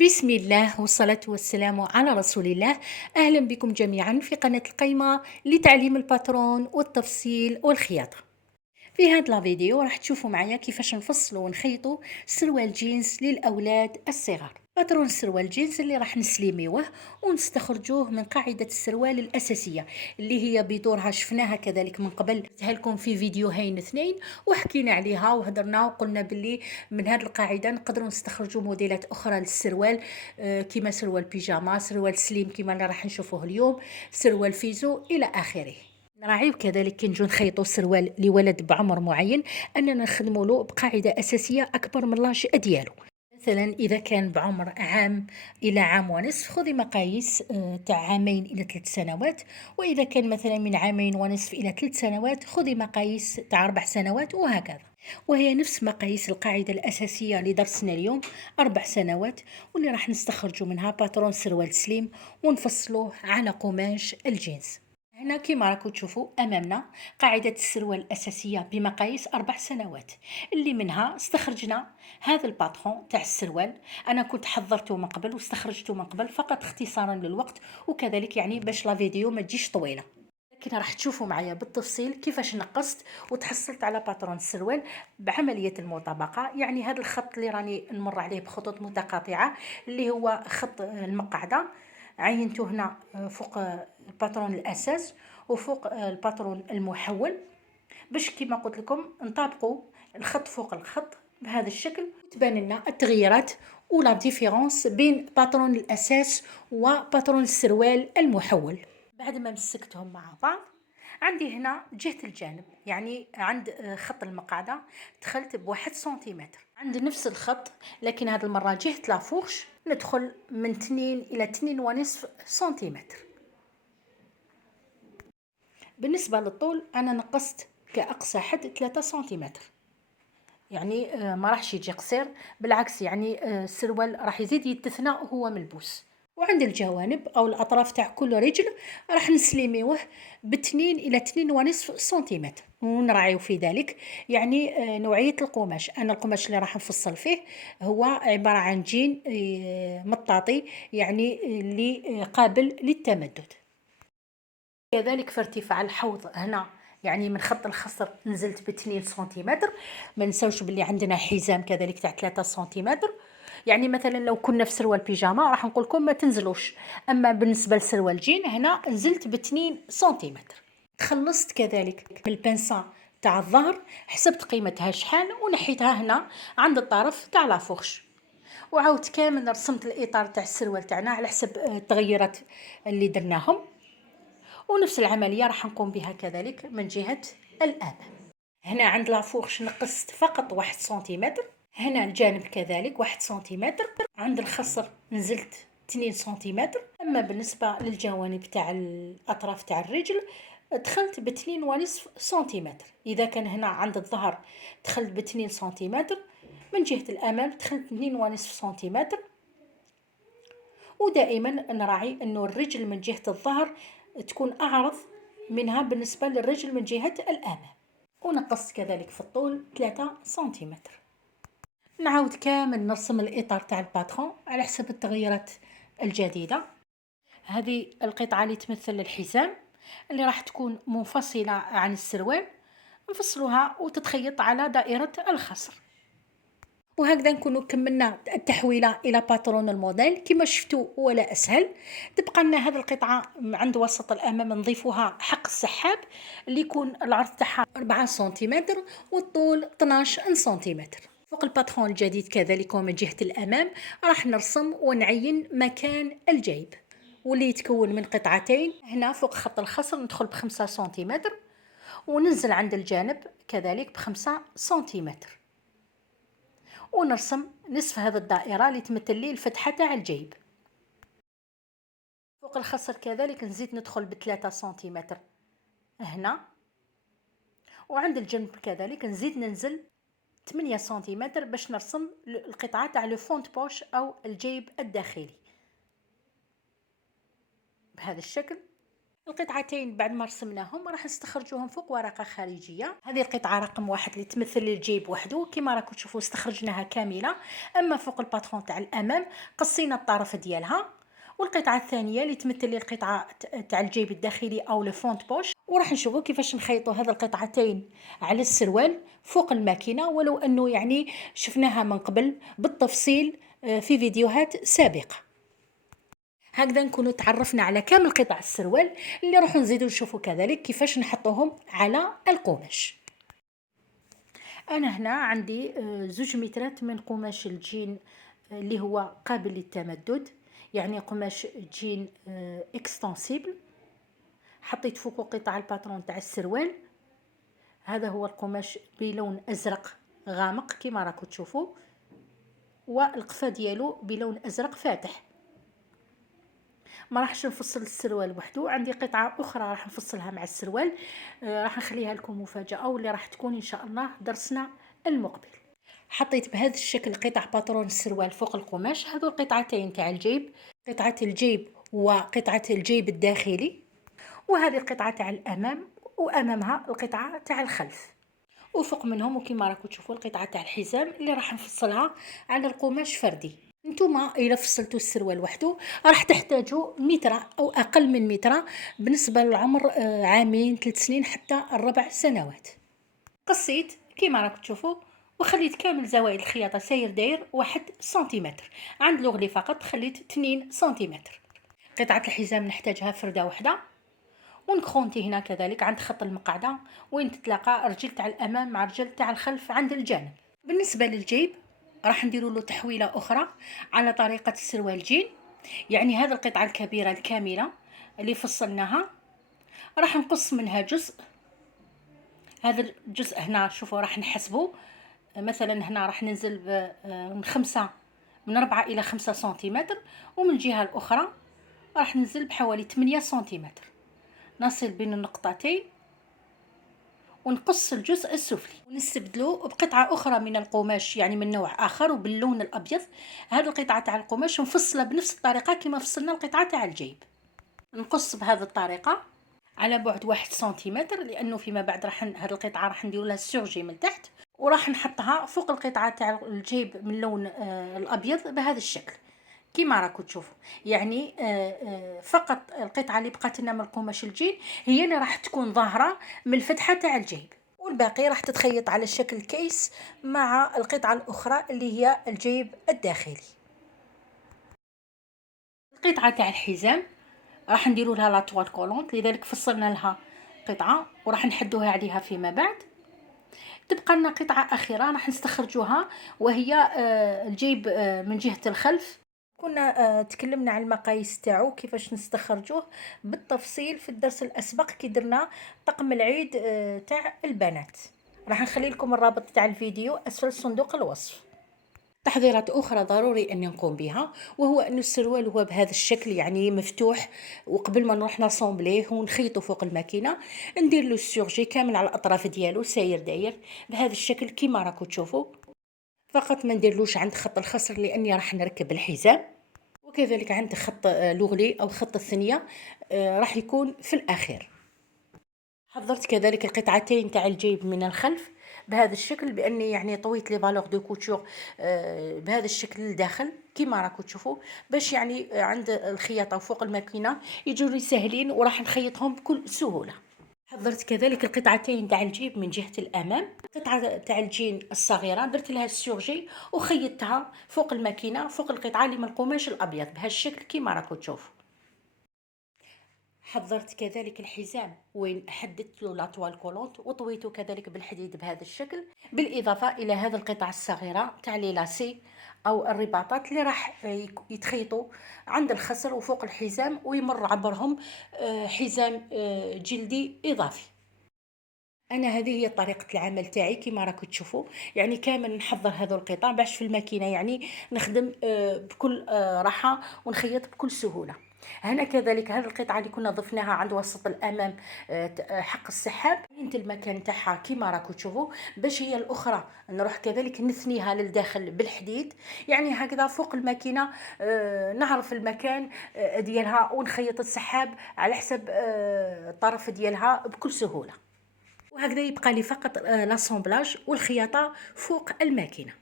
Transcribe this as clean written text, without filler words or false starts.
بسم الله والصلاة والسلام على رسول الله. أهلا بكم جميعا في قناة القيمة لتعليم الباترون والتفصيل والخياطة. في هذا الفيديو راح تشوفوا معايا كيفاش نفصلوا ونخيطوا سروال جينز للأولاد الصغار. باترون السروال جينز اللي راح نسليميوه ونستخرجوه من قاعدة السروال الأساسية اللي هي بدورها شفناها كذلك من قبل، قلتها لكم في فيديوهين اثنين وحكينا عليها وهدرنا وقلنا باللي من هذه القاعدة نقدروا نستخرجوا موديلات أخرى للسروال، كما سروال بيجاما، سروال سليم كما اللي راح نشوفوه اليوم، سروال فيزو إلى آخره. نراعيو كذلك كي نجو نخيطو سروال لولد بعمر معين اننا نخدموا له بقاعده اساسيه اكبر من لاج ديالو. مثلا اذا كان بعمر عام الى عام ونصف خذي مقاييس تاع عامين الى 3 سنوات، واذا كان مثلا من عامين ونصف الى 3 سنوات خذي مقاييس تاع 4 سنوات وهكذا. وهي نفس مقاييس القاعده الاساسيه لدرسنا اليوم 4 سنوات، واللي راح نستخرجوا منها باترون سروال سليم ونفصلوه على قماش الجينز. هنا كما راكم تشوفوا امامنا قاعده السروال الاساسيه بمقاييس 4 سنوات، اللي منها استخرجنا هذا الباترون تاع السروال. انا كنت حضرته من قبل واستخرجته من قبل فقط اختصارا للوقت، وكذلك يعني باش لا فيديو ما تجيش طويله، لكن راح تشوفوا معايا بالتفصيل كيفاش نقصت وتحصلت على باترون السروال بعمليه المطابقه. يعني هذا الخط اللي راني نمر عليه بخطوط متقاطعه اللي هو خط المقعده، عينته هنا فوق الباترون الاساس وفوق الباترون المحول، باش كما قلت لكم نطابقوا الخط فوق الخط بهذا الشكل، تبان لنا التغييرات ولا ديفيرونس بين باترون الاساس وباترون السروال المحول. بعد ما مسكتهم مع بعض عندي هنا جهة الجانب، يعني عند خط المقعدة دخلت بواحد سنتيمتر عند نفس الخط، لكن هذه المرة جهة لافورش ندخل من 2 إلى 2.5 سنتيمتر. بالنسبة للطول أنا نقصت كأقصى حد 3 سنتيمتر، يعني ما راحش يجي قصير، بالعكس يعني السروال راح يزيد يتثنى وهو ملبوس. وعند الجوانب او الاطراف تاع كل رجل راح نسليميوه باتنين الى 2.5 سنتيمتر، ونراعيو في ذلك يعني نوعية القماش. انا القماش اللي راح نفصل فيه هو عبارة عن جين مطاطي، يعني اللي قابل للتمدد. كذلك في ارتفاع الحوض هنا، يعني من خط الخصر نزلت ب2 سنتيمتر. ما نساوش باللي عندنا حزام كذلك تاع 3 سنتيمتر، يعني مثلا لو كنا في سروال بيجاما راح نقول لكم ما تنزلوش، اما بالنسبه لسروال جين هنا نزلت ب2 سنتيمتر. تخلصت كذلك من البنسا تاع الظهر، حسبت قيمتها شحال ونحيتها هنا عند الطرف تاع لافورش، وعاودت كامل رسمت الاطار تاع السروال تاعنا على حسب التغييرات اللي درناهم. ونفس العملية راح نقوم بها كذلك من جهة الأمام. هنا عند لافورش نقصت فقط 1 سنتيمتر، هنا الجانب كذلك 1 سنتيمتر، عند الخصر نزلت 2 سنتيمتر. أما بالنسبة للجوانب تاع الأطراف تاع الرجل دخلت ب2.5 سنتيمتر. إذا كان هنا عند الظهر دخلت ب2 سنتيمتر، من جهة الأمام دخلت 2.5 سنتيمتر. ودائما نراعي أنه الرجل من جهة الظهر تكون أعرض منها بالنسبة للرجل من جهة الأمام. ونقصت كذلك في الطول 3 سنتيمتر. نعاود كامل نرسم الإطار تاع الباترون على حسب التغييرات الجديدة. هذه القطعة اللي تمثل الحزام اللي راح تكون منفصلة عن السروال، نفصلوها وتتخيط على دائرة الخصر. وهكذا نكونوا كملنا التحويله الى باترون الموديل كما شفتوا ولا اسهل. تبقى لنا هذه القطعه عند وسط الامام نضيفوها حق السحاب اللي يكون العرض تاعها 4 سنتيمتر والطول 12 سنتيمتر. فوق الباترون الجديد كذلك ومن جهه الامام راح نرسم ونعين مكان الجيب، واللي يتكون من قطعتين. هنا فوق خط الخصر ندخل ب5 سنتيمتر وننزل عند الجانب كذلك ب5 سنتيمتر، ونرسم نصف هذه الدائرة اللي تمثل لي الفتحة تاع الجيب. فوق الخصر كذلك نزيد ندخل ب3 سنتيمتر هنا، وعند الجنب كذلك نزيد ننزل 8 سنتيمتر باش نرسم القطعة تاع لو فونت بوش أو الجيب الداخلي بهذا الشكل. القطعتين بعد ما رسمناهم راح نستخرجوهم فوق ورقة خارجية. هذه القطعة رقم 1 اللي تمثل الجيب وحده كما راكم تشوفوا استخرجناها كاملة. أما فوق الباترون تاع الأمام قصينا الطرف ديالها. والقطعة الثانية اللي تمثل القطعة تاع الجيب الداخلي أو الفونت بوش، وراح نشوفوا كيفاش نخيطوا هذه القطعتين على السروال فوق الماكينة، ولو أنه يعني شفناها من قبل بالتفصيل في فيديوهات سابقة. هكذا نكونوا تعرفنا على كامل قطع السروال اللي راح نزيدوا نشوفوا كذلك كيفاش نحطوهم على القماش. انا هنا عندي 2 مترات من قماش الجين اللي هو قابل للتمدد، يعني قماش جين اكستنسيبل. حطيت فوقه قطع الباترون تاع السروال. هذا هو القماش بلون ازرق غامق كما راكم تشوفوا، والقفا ديالو بلون ازرق فاتح. ما راحش نفصل السروال وحده، عندي قطعه اخرى راح نفصلها مع السروال. راح نخليها لكم مفاجاه واللي راح تكون ان شاء الله درسنا المقبل. حطيت بهذا الشكل قطع باترون السروال فوق القماش. هذو القطعتين تاع الجيب، قطعه الجيب وقطعه الجيب الداخلي، وهذه القطعه تاع الامام وامامها القطعه تاع الخلف، وفوق منهم وكما راكم تشوفوا القطعه تاع الحزام اللي راح نفصلها على القماش فردي. نتوما الا فصلتوا السروال وحده راح تحتاجوا متر او اقل من متر بالنسبه للعمر 2 3 سنين حتى 4 سنوات. قصيت كما راكم تشوفوا وخليت كامل زوايد الخياطه ساير داير 1 سنتيمتر. عند لوغلي فقط خليت 2 سنتيمتر. قطعه الحزام نحتاجها فرده واحده، ونكرونتي هنا كذلك عند خط المقعدة وين تتلاقى رجل تاع الأمام مع رجل تاع الخلف عند الجانب. بالنسبة للجيب راح نديروا له تحويلة أخرى على طريقة السروال جين، يعني هذه القطعة الكبيرة الكاملة اللي فصلناها راح نقص منها جزء. هذا الجزء هنا شوفوا راح نحسبه، مثلا هنا راح ننزل من 4 إلى 5 سنتيمتر، ومن الجهة الأخرى راح ننزل بحوالي 8 سنتيمتر. نصل بين النقطتين ونقص الجزء السفلي ونستبدله بقطعة أخرى من القماش، يعني من نوع آخر وباللون الأبيض. هذه القطعة تاع القماش نفصلها بنفس الطريقة كما فصلنا القطعة تاع الجيب. نقص بهذه الطريقة على بعد 1 سنتيمتر، لأنه فيما بعد هذه القطعة راح نديروا لها السورجي من تحت، وراح نحطها فوق القطعة تاع الجيب من اللون الأبيض بهذا الشكل كما راكم تشوفوا. يعني فقط القطعه اللي بقات لنا من القماش الجين هي اللي راح تكون ظاهره من الفتحه تاع الجيب، والباقي راح تتخيط على شكل كيس مع القطعه الاخرى اللي هي الجيب الداخلي. القطعه تاع الحزام راح نديروا لها لاطوال كولونت، لذلك فصلنا لها قطعه وراح نحدوها عليها فيما بعد. تبقى لنا قطعه اخيره راح نستخرجوها وهي الجيب من جهه الخلف. كنا تكلمنا على المقاييس تاعو كيفاش نستخرجوه بالتفصيل في الدرس الاسبق كي درنا طقم العيد تاع البنات. راح نخلي لكم الرابط تاع الفيديو اسفل صندوق الوصف. تحضيرات اخرى ضروري ان نقوم بها، وهو ان السروال هو بهذا الشكل يعني مفتوح، وقبل ما نروح نصومبليه ونخيطه فوق الماكينه ندير له السورجي كامل على الاطراف ديالو ساير داير بهذا الشكل كيما راكم تشوفوا. فقط ما نديرلوش عند خط الخصر لاني راح نركب الحزام، وكذلك عند خط لوغلي او خط الثنيه راح يكون في الاخير. حضرت كذلك القطعتين تاع الجيب من الخلف بهذا الشكل، باني يعني طويت لي فالور دو كوتور بهذا الشكل لداخل كيما راكم تشوفوا، باش يعني عند الخياطه فوق الماكينه يجوا لي سهلين وراح نخيطهم بكل سهوله. حضرت كذلك القطعتين تاع الجيب من جهة الأمام. قطعة تاع الجين الصغيرة درت لها السورجي وخيطتها فوق الماكينة فوق القطعة اللي من القماش الأبيض بهالشكل كيما راكم تشوفوا. حضرت كذلك الحزام وين حددت له لاطوال كولونت وطويته كذلك بالحديد بهذا الشكل، بالإضافة إلى هذه القطع الصغيرة تاع لي لاسي أو الرباطات اللي راح يتخيطوا عند الخصر وفوق الحزام ويمر عبرهم حزام جلدي إضافي. انا هذه هي طريقه العمل تاعي كما راكم تشوفوا، يعني كامل نحضر هذو القطع باش في الماكينه يعني نخدم بكل راحه ونخيط بكل سهوله. هنا كذلك هذه القطعة اللي كنا ضفناها عند وسط الأمام حق السحاب، بينت المكان تاعها كيما راكم تشوفوا، باش هي الأخرى نروح كذلك نثنيها للداخل بالحديد، يعني هكذا فوق الماكينة نعرف المكان ديالها ونخيط السحاب على حسب الطرف ديالها بكل سهولة. وهكذا يبقى لي فقط لاسامبلاج والخياطة فوق الماكينة.